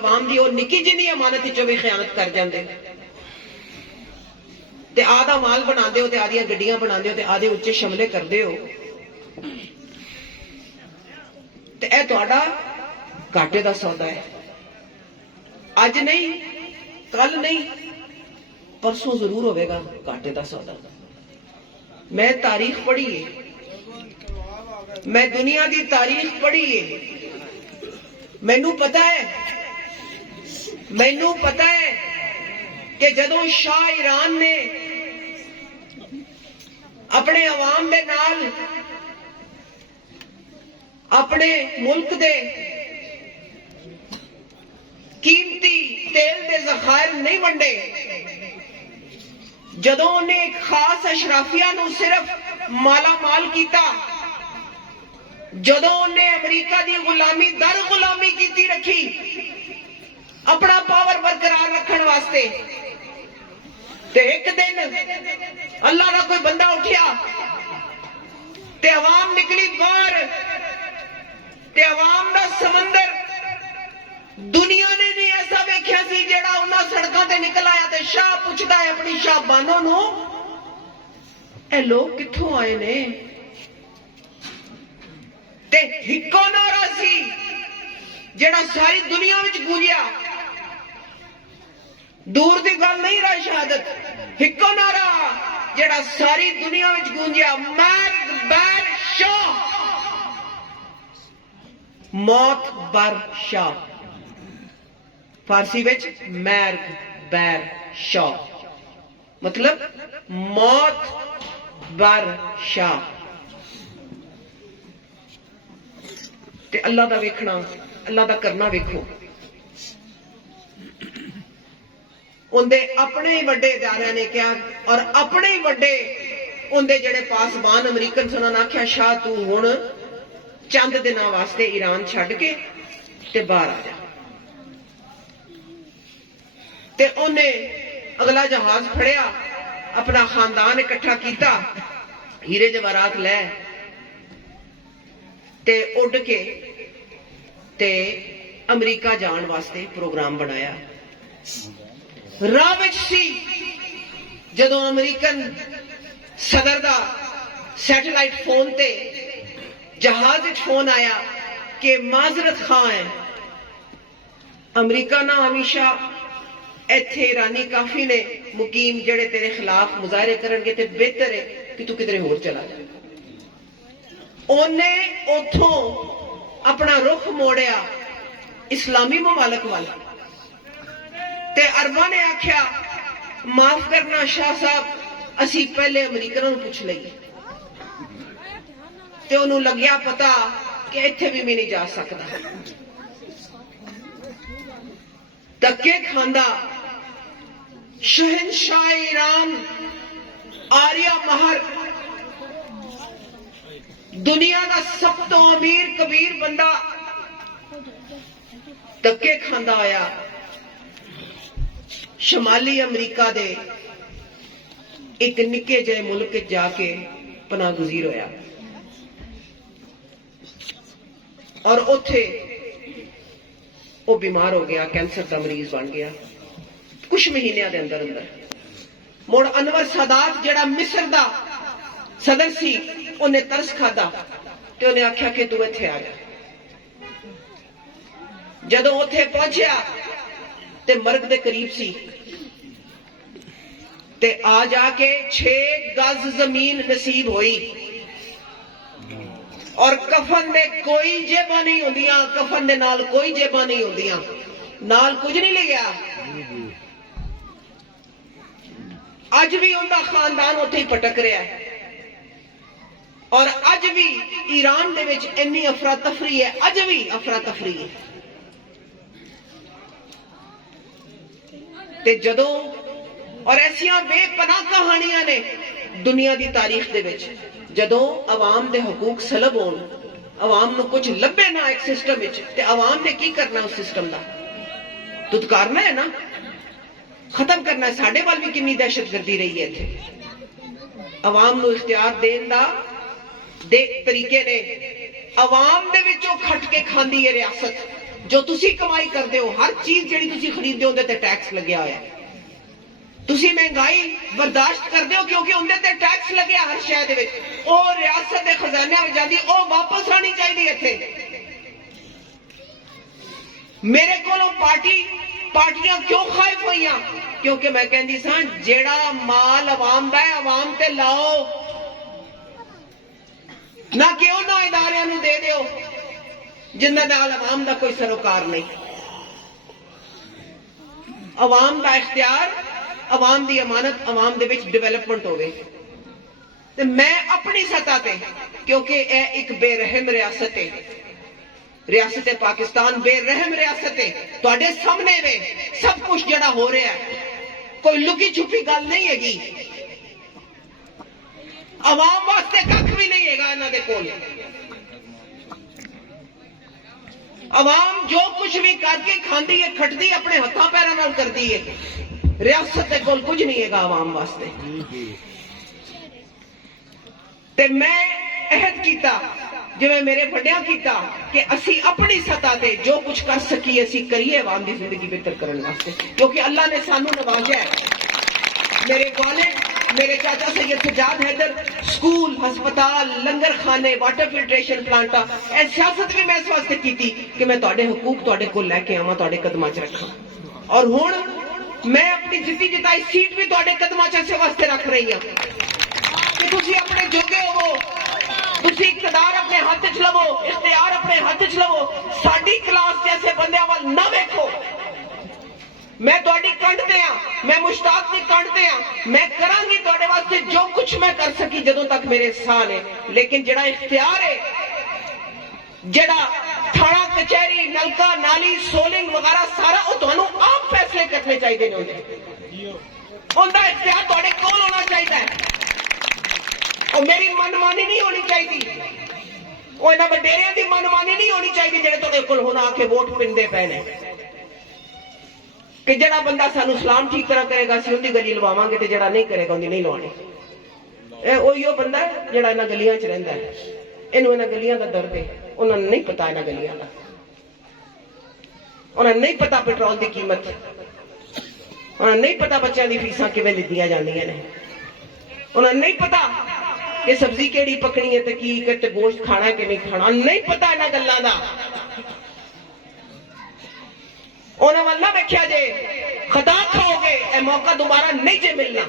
अवाम की और निकी जिन्नी अमानत चो भी खयानत कर जाते ते आधा माल बनाते हो ते आदियां गड्डियां बनाते हो ते आधे उच्चे शमले करते हो ते यह तुहाडा घाटे का सौदा है। अज नहीं कल नहीं परसों जरूर होगा घाटे का सौदा। मैं तारीख पढ़ी है, मैं दुनिया की तारीख पढ़ी है, मैनू पता है कि जदों शाह ईरान ने अपने अवाम दे नाल अपने मुल्क दे कीमती तेल के जखायर नहीं वंडे, जदों उन्हें एक खास अशराफिया नूं सिर्फ माला माल किया, जदों उन्हें अमरीका की गुलामी दर गुलामी की रखी अपना पावर बरकरार रखने वास्ते, ते एक दिन अल्लाह का कोई बंदा उठिया ते अवाम निकली बाहर ते अवाम का समंदर दुनिया ने नहीं ऐसा वेख्या सी जेड़ा उन्हां सड़कों ते निकल आया ते शाह पुछदा है अपनी शाहबानों नूं ए लोग कित्थों आए ने ते हिक्को नारा सी जेड़ा सारी दुनिया विच गूंजिया। दूर की गल नहीं रहा शहादत, हिक्को नारा जेड़ा सारी दुनिया विच गूंजिया, मैक बैर शाह, मौत बर शाह, फारसी विच मैर्ग बैर शाह मतलब मौत बर शाह। ते अल्लाह दा वेखना अल्लाह दा करना वेखो। उनके अपने ही वड्डे इदारे ने क्या और अपने ही वड्डे उनके जेड़े पासबान अमरीकन से उन्होंने आख्या शाह तू हुण चंद दिनों वास्ते ईरान छड्ड के ते बाहर आ जा। ते उन्हें अगला जहाज फड़िया, अपना खानदान इकट्ठा किया, हीरे जवाहरात लै ते उड़ के ते अमरीका जान वास्ते प्रोग्राम बनाया। राह विच सी जदों अमरीकन सदर दा सैटेलाइट फोन ते जहाज विच फोन आया कि माजरत खां है अमरीका ना हमेशा इत्थे ईरानी काफी ने मुकीम जेड़े तेरे खिलाफ मुजाहरे करनगे ते बेहतर है कि तू किधरे होर चला जा। उन्हें उथों अपना रुख मोड़िया इस्लामी ममालक वाल ते अरबा ने आख्या माफ करना शाह साहब असी पहले अमरीकनों पूछ लईए ते उन्होंने लग्या पता कि इत्थे भी मैं नहीं जा सकता। धक्के खांदा शहनशाह ईरान आर्या महर दुनिया का सब तो अमीर कबीर बंदा धक्के खांदा आया शमाली अमरीका दे एक निक्के जे मुल्क जाके पनाह गुज़ीर होया और उथे वो बीमार हो गया, कैंसर का मरीज बन गया। कुछ महीनों के अंदर अंदर मुड़ अनवर सादात जेड़ा मिस्र दा सदर सी उन्हें तरस खादा ते उन्हें आख्या कि तू इत्थे आ जा। जदों उथे पहुंचया ते मर्ग दे करीब सी ते आ जाके 6 गज जमीन नसीब हुई और कफन दे कोई जेबा नहीं होंदियां, कफन दे नाल कोई जेबा नहीं होंदियां, नाल कुछ नहीं लिया। अज भी उनका खानदान उत्थे ही भटक रहा है और अज भी ईरान दे विच इन्नी अफरा तफरी है, अज भी अफरा तफरी है। ते जदों और ऐसियां बेपनाह कहानियां ने दुनिया की तारीख दे विच जदों अवाम दे हकूक सलब होण, अवाम नूं कुछ लभे ना एक सिस्टम विच ते अवाम ने की करना उस सिस्टम दा दुदकारना है ना, खत्म करना है। साडे वाल भी कितनी दहशतगर्दी रही है इत्थे। अवाम नूं इख्तियार देण दा दे तरीके ने अवाम दे विचों खट के खांदी है रियासत, जो तुसी कमाई करते हो, हर चीज जिहड़ी तुसी खरीदते हो उहदे ते टैक्स लग्या होया है। तुसी महंगाई बर्दाश्त करते हो क्योंकि उहदे ते टैक्स लग्या हर शय दे विच, ओह रियासत दे खजाने विच जांदी, ओह वापस आनी चाहिए इत्थे। मेरे कोलों पार्टियां क्यों खाइफ होइयां? क्योंकि मैं कहंदी सां जेड़ा माल अवाम दा है अवाम ते लाओ ना, कि उन्हां इदारियां नूं दे दिओ जिन्हां नाल अवाम दा कोई सरोकार नहीं। अवाम दा इख्तियार, अवाम दी अमानत, अवाम दे विच डेवलपमेंट होवे। ते मैं अपनी सतह ते, क्योंकि यह एक बेरहम रियासत है, रियासत पाकिस्तान बेरहम रियासत है, तुहाडे सामने वे सब कुछ जड़ा हो रहा है, कोई लुकी छुपी गल नहीं हैगी। अवाम वास्ते कख भी नहीं हैगा इन्हां दे कोल। अवाम जो कुछ भी करके खांदी है, खटदी अपने हत्थां पैरां नाल करदी है, रियासत दे कोल कुछ नहीं हैगा अवाम वास्ते। ते मैं अहद कीता जिवें मेरे वड्डियां कीता कि असी अपनी सतह ते जो कुछ कर सकीए असी करिए अवाम की जिंदगी बेहतर करने वास्ते, क्योंकि अल्लाह ने सानू नवाजा है। मेरे वालिद, मेरे चाचा सैयद सजाद हैदर, स्कूल, हस्पताल, लंगर खाने, वाटर फिल्ट्रेशन प्लांटा, ए सियासत भी मैं इस वास्ते की कि मैं तुहाडे हुकूक तुहाडे कोल लैके आवां, तुहाडे कदमां च रखां। और हुण मैं अपनी जिद्दी जिताई सीट भी तुहाडे कदमां च इस वास्ते रख रही हां कि तुसी अपने जोगे होवो, तुसी इकतदार अपने हाथ च लवो, इख्तियार अपने हाथ च लवो, साडी क्लास जैसे बंदे वाल ना देखो। मैं तुहाडी कंड ते हां, मैं मुश्ताक दी कंड ते हां, मैं करांगी तुहाडे वास्ते जो कुछ मैं कर सकी जदों तक मेरे साह ने। लेकिन जेड़ा इख्तियार है, जेड़ा थाना कचहरी, नलका नाली, सोलिंग वगैरह सारा वो तुहानू आप फैसले करने चाहिए ने, उनका इख्तियार तुहाडे कोल होना चाहिए और मेरी मनमानी नहीं होनी चाहिए, वो इन्हां वडेरियां दी मनमानी नहीं होनी चाहिए जेड़े तुहाडे कोल हुण आके वोट पिंदे पए ने कि जेड़ा बंदा सानू सलाम ठीक तरह करेगा असीं उहदी गली लवावांगे ते जेड़ा नहीं करेगा उहदी नहीं लवानी। ओहियो बंदा है जेड़ा इन्हां गलियां च रहिंदा है, इहनूं इन्हां गलियां दा दर्द है, उन्हां नूं नहीं पता इन्हां गलियां दा, उन्हां नूं नहीं पता पेट्रोल दी कीमत, उन्हां नूं नहीं पता बच्चों दी फीसां किवें दित्तियां जांदियां ने, उन्हां नूं नहीं पता कि सब्जी केड़ी पकनी है ते गोश्त खाना है कि नहीं खाना, नहीं पता इन्हां गल्लां दा। उन्हां वल ना वेख्या जे, खता खाओगे, ए मौका दोबारा नहीं जे मिलना।